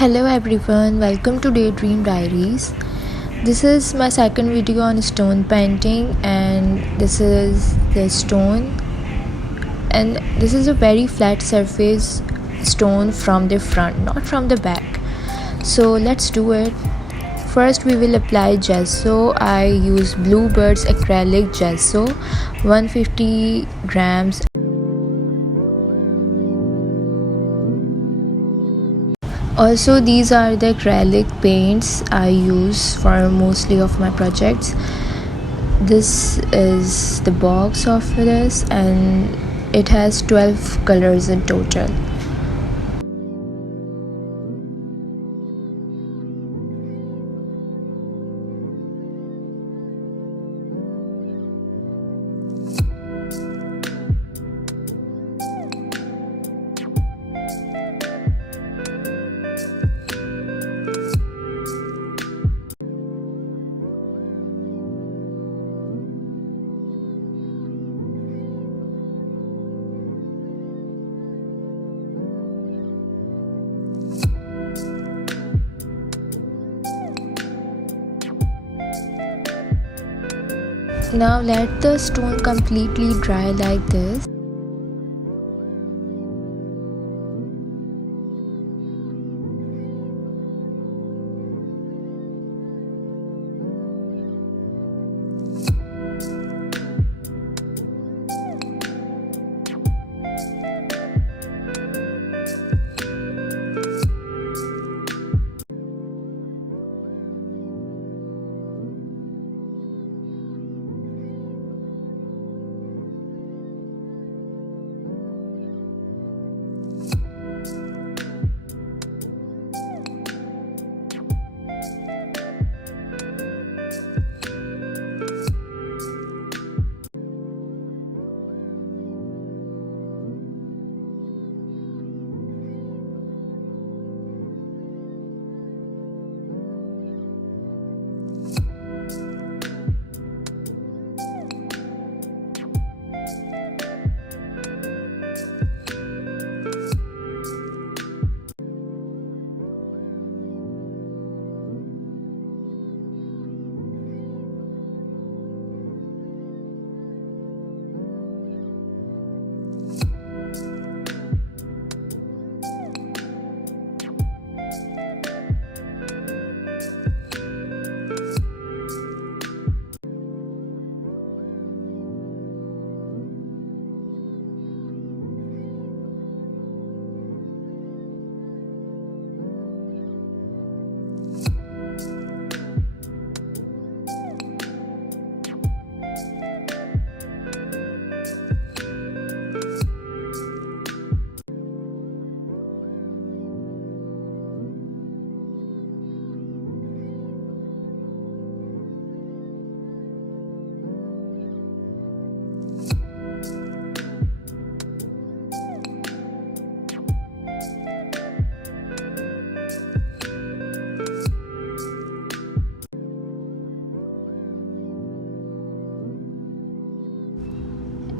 Hello everyone, welcome to Daydream Diaries. This is my second video on stone painting, and this is the stone, and this is a very flat surface stone from the front, not from the back. So let's do it. First we will apply gesso. I use Bluebird's acrylic gesso, 150 grams. Also, these are the acrylic paints I use for mostly of my projects. This is the box of this, and it has 12 colors in total. Now let the stone completely dry like this.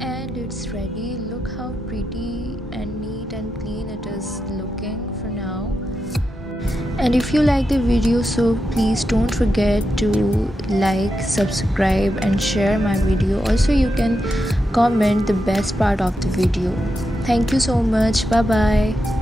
And it's ready. Look how pretty and neat and clean it is looking for now. And if you like the video, so please don't forget to like, subscribe and share my video. Also, you can comment the best part of the video. Thank you so much. Bye bye.